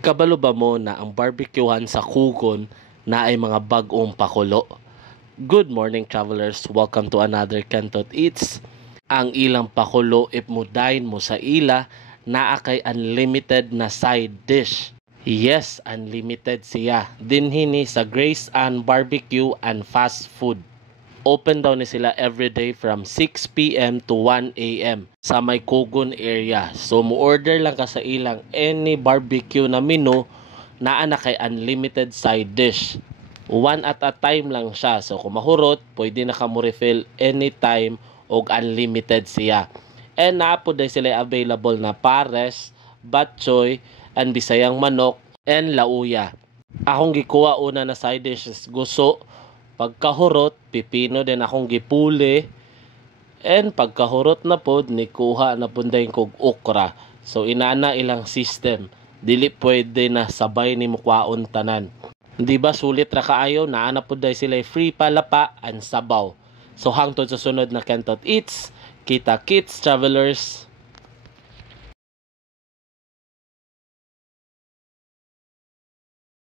Kabalo ba mo na ang barbecuehan sa Kugon na ay mga bag-ong pakulo? Good morning travelers, welcome to another Kentot Eats. Ang ilang pakulo ipmudayin mo sa ila naa kay unlimited na side dish. Yes, unlimited siya. Dinhini sa Grace Ann Barbecue and Fast Food. Open daw ni sila everyday from 6 p.m. to 1 a.m. sa may Kugon area. So, mo-order lang ka sa ilang any barbecue na menu na kay unlimited side dish. One at a time lang siya. So, kung mahurot, pwede na ka mo refill anytime o unlimited siya. And naapod day sila available na pares, batchoy, and bisayang manok, and lauya. Akong gikuha una na side dishes gusto. Pagkahurot, pipino din akong gipuli. And pagkahurot na pod, nikuha na punday kog okra. So inana ilang system. Dili pwede na sabay ni mukwaon tanan. Di ba sulit ra kaayo, naana pod day sila free palapa and sabaw. So hangtod sa sunod na Kentot Eats, kita kits travelers.